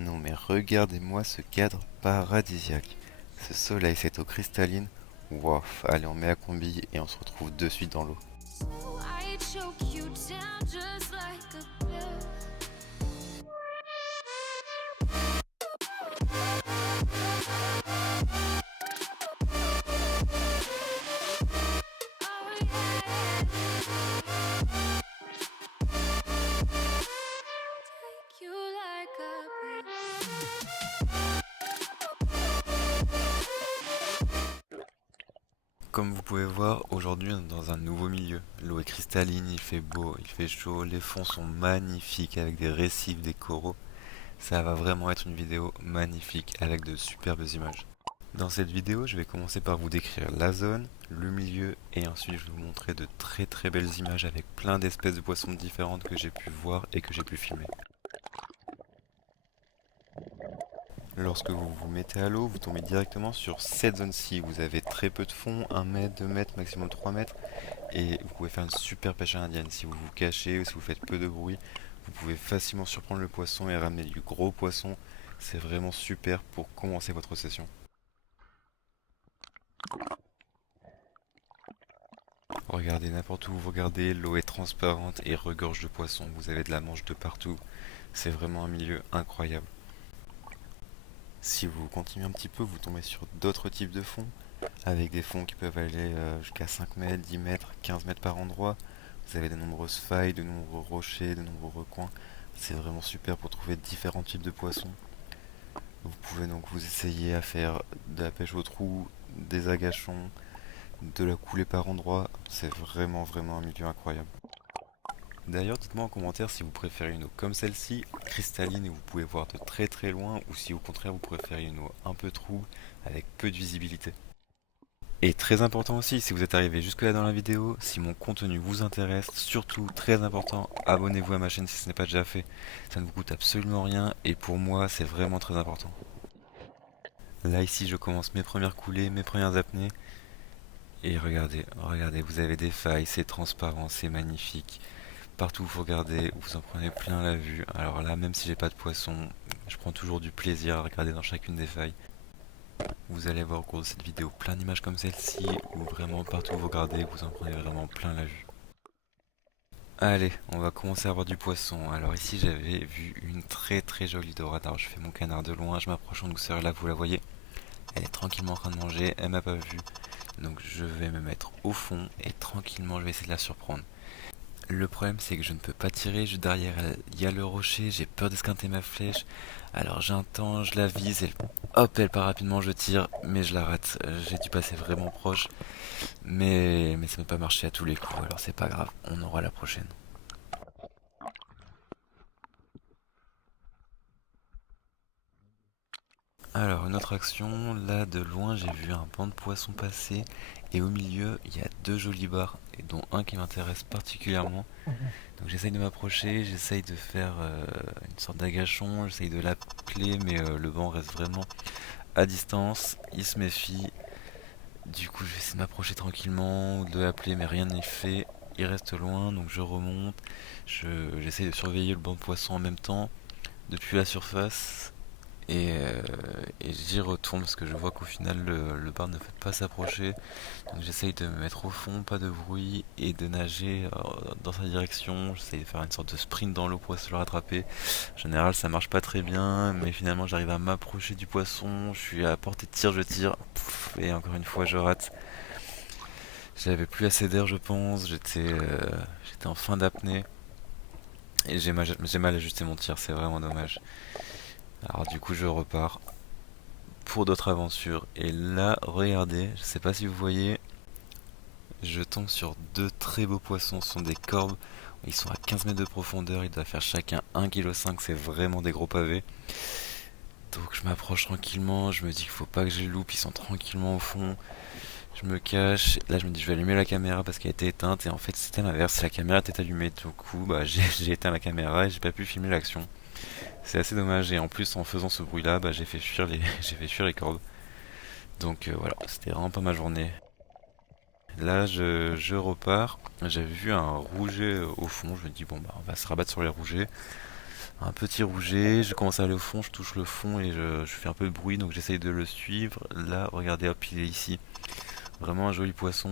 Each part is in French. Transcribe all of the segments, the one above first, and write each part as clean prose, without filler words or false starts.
Non mais regardez-moi ce cadre paradisiaque. Ce soleil, cette eau cristalline. Wow, allez on met la combi et on se retrouve de suite dans l'eau. I choke you down just like a pill. Oh yeah. Take you like a pill. Comme vous pouvez voir, aujourd'hui on est dans un nouveau milieu. L'eau est cristalline, il fait beau, il fait chaud, les fonds sont magnifiques avec des récifs, des coraux. Ça va vraiment être une vidéo magnifique avec de superbes images. Dans cette vidéo, je vais commencer par vous décrire la zone, le milieu et ensuite je vais vous montrer de très très belles images avec plein d'espèces de poissons différentes que j'ai pu voir et que j'ai pu filmer. Lorsque vous vous mettez à l'eau, vous tombez directement sur cette zone-ci. Vous avez très peu de fond, 1 mètre, 2 mètres, maximum 3 mètres. Et vous pouvez faire une super pêche à l'indienne. Si vous vous cachez ou si vous faites peu de bruit, vous pouvez facilement surprendre le poisson et ramener du gros poisson. C'est vraiment super pour commencer votre session. Regardez n'importe où vous regardez, l'eau est transparente et regorge de poissons. Vous avez de la mange de partout. C'est vraiment un milieu incroyable. Si vous continuez un petit peu, vous tombez sur d'autres types de fonds, avec des fonds qui peuvent aller jusqu'à 5 mètres, 10 mètres, 15 mètres par endroit. Vous avez de nombreuses failles, de nombreux rochers, de nombreux recoins. C'est vraiment super pour trouver différents types de poissons. Vous pouvez donc vous essayer à faire de la pêche au trou, des agachons, de la coulée par endroits. C'est vraiment vraiment un milieu incroyable. D'ailleurs, dites-moi en commentaire si vous préférez une eau comme celle-ci, cristalline et vous pouvez voir de très très loin, ou si au contraire vous préférez une eau un peu trouble avec peu de visibilité. Et très important aussi, si vous êtes arrivé jusque là dans la vidéo, si mon contenu vous intéresse, surtout très important, abonnez-vous à ma chaîne si ce n'est pas déjà fait. Ça ne vous coûte absolument rien et pour moi c'est vraiment très important. Là ici je commence mes premières coulées, mes premières apnées. Et regardez, regardez, vous avez des failles, c'est transparent, c'est magnifique. Partout où vous regardez, vous en prenez plein la vue. Alors là, même si j'ai pas de poisson, je prends toujours du plaisir à regarder dans chacune des failles. Vous allez voir au cours de cette vidéo plein d'images comme celle-ci, où vraiment partout où vous regardez, vous en prenez vraiment plein la vue. Allez, on va commencer à voir du poisson. Alors ici, j'avais vu une très très jolie dorade. Alors je fais mon canard de loin, je m'approche en douceur, là vous la voyez. Elle est tranquillement en train de manger, elle m'a pas vu. Donc je vais me mettre au fond et tranquillement je vais essayer de la surprendre. Le problème c'est que je ne peux pas tirer, juste derrière il y a le rocher, j'ai peur d'esquinter ma flèche. Alors j'entends, je la vise, et hop, elle part rapidement, je tire, mais je la rate. J'ai dû passer vraiment proche, mais ça n'a pas marché à tous les coups, alors c'est pas grave, on aura la prochaine. Alors une autre action, là de loin j'ai vu un banc de poissons passer, et au milieu il y a deux jolis bars, et dont un qui m'intéresse particulièrement. Donc j'essaye de m'approcher, j'essaye de faire une sorte d'agachon, j'essaye de l'appeler, mais le banc reste vraiment à distance, il se méfie. Du coup je vais essayer de m'approcher tranquillement, de l'appeler, mais rien n'est fait. Il reste loin, donc je remonte, j'essaye de surveiller le banc de poissons en même temps, depuis la surface. Et, et j'y retourne parce que je vois qu'au final le bar ne fait pas s'approcher. Donc j'essaye de me mettre au fond, pas de bruit, et de nager dans sa direction. J'essaye de faire une sorte de sprint dans l'eau pour essayer de le rattraper. En général ça marche pas très bien, mais finalement j'arrive à m'approcher du poisson. Je suis à portée de tir, je tire, pouf, et encore une fois je rate. J'avais plus assez d'air je pense, j'étais en fin d'apnée. Et j'ai mal ajusté mon tir, c'est vraiment dommage. Alors du coup je repars pour d'autres aventures. Et là, regardez, je sais pas si vous voyez, je tombe sur deux très beaux poissons. Ce sont des corbes. Ils sont à 15 mètres de profondeur. Ils doivent faire chacun 1,5 kg. C'est vraiment des gros pavés. Donc je m'approche tranquillement. Je me dis qu'il faut pas que je les loupe. Ils sont tranquillement au fond. Je me cache. Là, je me dis je vais allumer la caméra parce qu'elle était éteinte. Et en fait, c'était l'inverse. La caméra était allumée. Du coup, bah, j'ai éteint la caméra et j'ai pas pu filmer l'action. C'est assez dommage. Et en plus, en faisant ce bruit-là, bah, j'ai fait fuir j'ai fait fuir les cordes. Donc voilà, c'était vraiment pas ma journée. Là, je repars. J'avais vu un rouget au fond. Je me dis, bon, bah, on va se rabattre sur les rougets. un petit rouget. Je commence à aller au fond, je touche le fond et je fais un peu de bruit, donc j'essaye de le suivre. Là, regardez, hop, il est ici. Vraiment un joli poisson,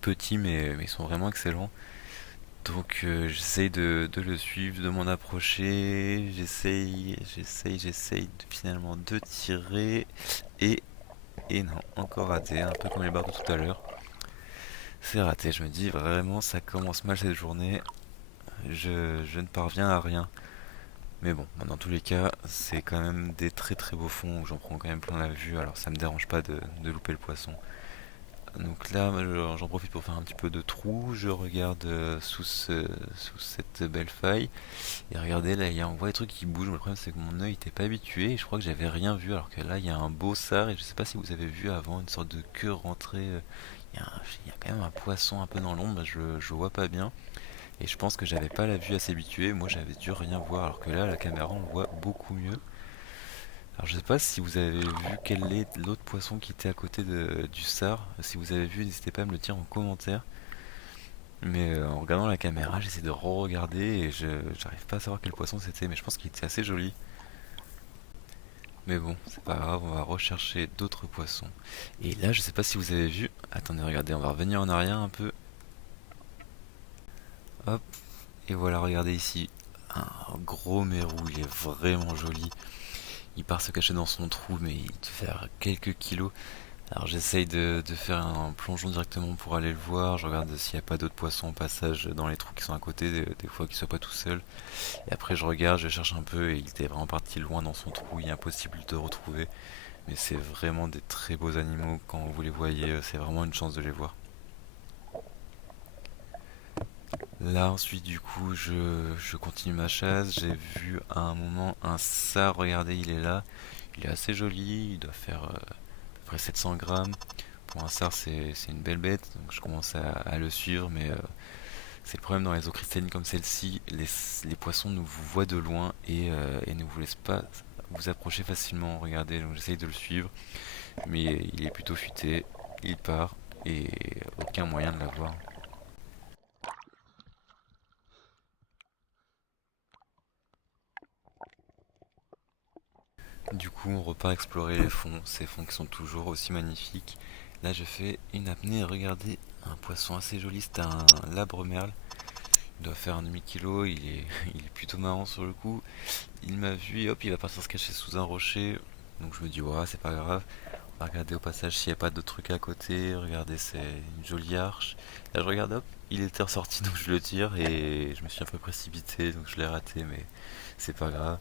petit mais ils sont vraiment excellents. Donc j'essaye de le suivre, de m'en approcher. J'essaye finalement de tirer. Et, et non, encore raté, un peu comme les barres de tout à l'heure. C'est raté, je me dis vraiment ça commence mal cette journée. Je ne parviens à rien. Mais bon, dans tous les cas, c'est quand même des très très beaux fonds où j'en prends quand même plein la vue, alors ça me dérange pas de louper le poisson. Donc là, j'en profite pour faire un petit peu de trou, je regarde sous cette belle faille, et regardez là, on voit des trucs qui bougent, mais le problème c'est que mon œil n'était pas habitué, et je crois que j'avais rien vu, alors que là il y a un beau sard, et je sais pas si vous avez vu avant, une sorte de queue rentrée, il y a quand même un poisson un peu dans l'ombre, je vois pas bien. Et je pense que j'avais pas la vue assez habituée, moi j'avais dû rien voir, alors que là, la caméra, on voit beaucoup mieux. Alors je sais pas si vous avez vu quel est l'autre poisson qui était à côté du sard. Si vous avez vu, n'hésitez pas à me le dire en commentaire. Mais en regardant la caméra, j'essaie de re-regarder et je j'arrive pas à savoir quel poisson c'était, mais je pense qu'il était assez joli. Mais bon, c'est pas grave, on va rechercher d'autres poissons. Et là, je sais pas si vous avez vu. Attendez, regardez, on va revenir en arrière un peu. Hop, et voilà, regardez ici. Un gros mérou, il est vraiment joli. Il part se cacher dans son trou, mais il doit faire quelques kilos. Alors j'essaye de faire un plongeon directement pour aller le voir. Je regarde s'il n'y a pas d'autres poissons au passage dans les trous qui sont à côté, des fois qu'ils soient pas tout seuls. Et après je regarde, je cherche un peu et il était vraiment parti loin dans son trou. Il est impossible de le retrouver. Mais c'est vraiment des très beaux animaux. Quand vous les voyez, c'est vraiment une chance de les voir. Là ensuite du coup je continue ma chasse. J'ai vu à un moment un sard, regardez il est là. Il est assez joli, il doit faire à peu près 700 grammes. Pour un sard c'est une belle bête, donc je commence à le suivre, mais c'est le problème dans les eaux cristallines comme celle-ci, les poissons nous vous voient de loin et ne vous laissent pas vous approcher facilement. Regardez, donc j'essaye de le suivre, mais il est plutôt futé, il part et aucun moyen de l'avoir. Du coup, on repart explorer les fonds, ces fonds qui sont toujours aussi magnifiques. Là, je fais une apnée et regardez, un poisson assez joli, c'est un labre merle. Il doit faire un demi-kilo, il est plutôt marrant sur le coup. Il m'a vu et hop, il va partir se cacher sous un rocher. Donc je me dis, ouais, c'est pas grave. On va regarder au passage s'il n'y a pas d'autres trucs à côté. Regardez, c'est une jolie arche. Là, je regarde, hop, il était ressorti, donc je le tire et je me suis un peu précipité, donc je l'ai raté, mais c'est pas grave.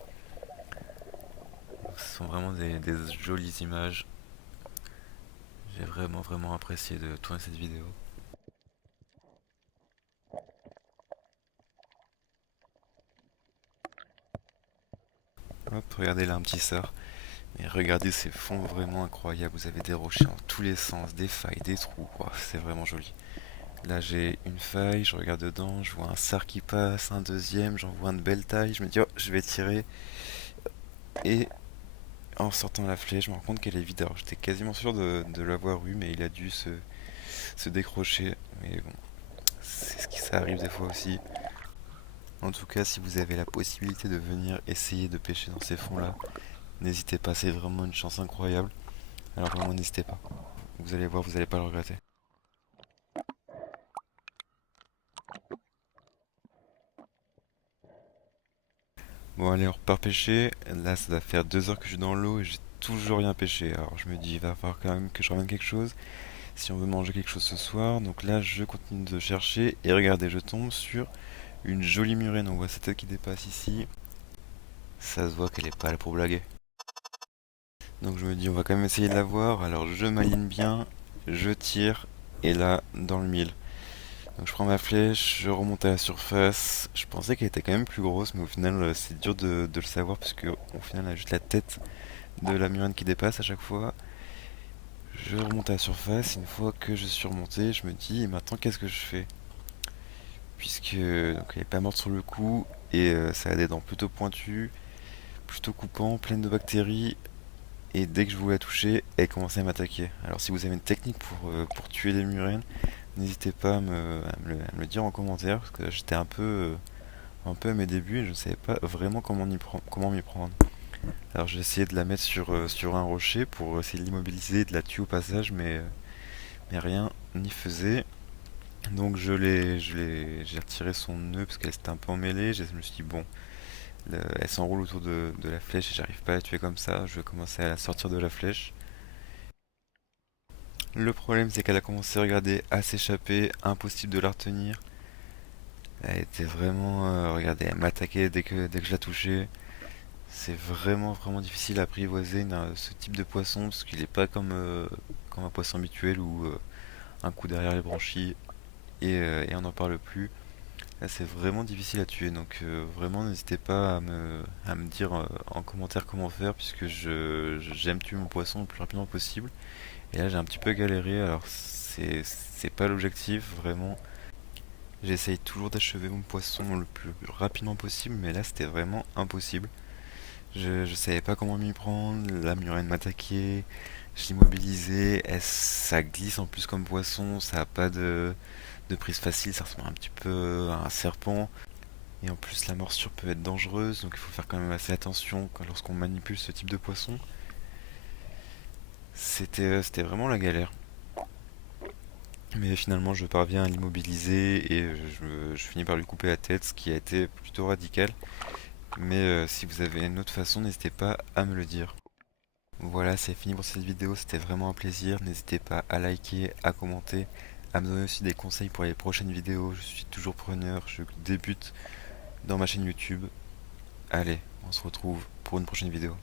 Ce sont vraiment des jolies images. J'ai vraiment apprécié de tourner cette vidéo. Hop, regardez là un petit sort. Et regardez ces fonds vraiment incroyables. Vous avez des rochers en tous les sens, des failles, des trous. Ouah, c'est vraiment joli. Là j'ai une faille, je regarde dedans, je vois un sard qui passe, un deuxième, j'en vois un de belle taille. Je me dis, oh, je vais tirer. Et en sortant la flèche, je me rends compte qu'elle est vide. Alors j'étais quasiment sûr de l'avoir eu, mais il a dû se décrocher. Mais bon, c'est ce qui ça arrive des fois aussi. En tout cas, si vous avez la possibilité de venir essayer de pêcher dans ces fonds-là, n'hésitez pas, c'est vraiment une chance incroyable. Alors vraiment, n'hésitez pas. Vous allez voir, vous n'allez pas le regretter. Bon, allez, on repart pêcher. Là, ça va faire 2 heures que je suis dans l'eau et j'ai toujours rien pêché. Alors je me dis, il va falloir quand même que je ramène quelque chose si on veut manger quelque chose ce soir. Donc là, je continue de chercher et regardez, je tombe sur une jolie murène. On voit sa tête qui dépasse ici. Ça se voit qu'elle est pas là pour blaguer. Donc je me dis, on va quand même essayer de la voir. Alors je m'aligne bien, je tire et là, dans le mille. Donc je prends ma flèche, je remonte à la surface. Je pensais qu'elle était quand même plus grosse, mais au final c'est dur de le savoir parce qu'au final on a juste la tête de la murène qui dépasse à chaque fois. Je remonte à la surface, une fois que je suis remonté, je me dis et maintenant qu'est-ce que je fais? Puisque donc, elle est pas morte sur le coup et ça a des dents plutôt pointues, plutôt coupant, pleines de bactéries. Et dès que je voulais la toucher, elle commençait à m'attaquer. Alors si vous avez une technique pour tuer les murènes, n'hésitez pas à me le dire en commentaire parce que j'étais un peu à mes débuts et je ne savais pas vraiment comment m'y prendre. Alors j'ai essayé de la mettre sur un rocher pour essayer de l'immobiliser et de la tuer au passage, mais rien n'y faisait. Donc j'ai retiré son nœud parce qu'elle s'était un peu emmêlée. Je me suis dit, bon, elle s'enroule autour de la flèche et j'arrive pas à la tuer comme ça. Je vais commencer à la sortir de la flèche. Le problème, c'est qu'elle a commencé, regardez, à s'échapper, impossible de la retenir. Elle était vraiment, regardez, elle m'attaquait dès que je la touchais. C'est vraiment difficile à apprivoiser ce type de poisson parce qu'il n'est pas comme un poisson habituel où un coup derrière les branchies et on n'en parle plus. Là, c'est vraiment difficile à tuer, donc vraiment n'hésitez pas à me dire en commentaire comment faire puisque j'aime tuer mon poisson le plus rapidement possible. Et là, j'ai un petit peu galéré, alors c'est pas l'objectif, vraiment. J'essaye toujours d'achever mon poisson le plus rapidement possible, mais là, c'était vraiment impossible. Je savais pas comment m'y prendre, la murène m'attaquait, je l'immobilisais, ça glisse en plus comme poisson, ça a pas de prise facile, ça ressemble un petit peu à un serpent. Et en plus la morsure peut être dangereuse, donc il faut faire quand même assez attention lorsqu'on manipule ce type de poisson. C'était vraiment la galère. Mais finalement je parviens à l'immobiliser et je finis par lui couper la tête, ce qui a été plutôt radical. Mais si vous avez une autre façon, n'hésitez pas à me le dire. Voilà, c'est fini pour cette vidéo, c'était vraiment un plaisir. N'hésitez pas à liker, à commenter, à me donner aussi des conseils pour les prochaines vidéos. Je suis toujours preneur, je débute dans ma chaîne YouTube. Allez, on se retrouve pour une prochaine vidéo.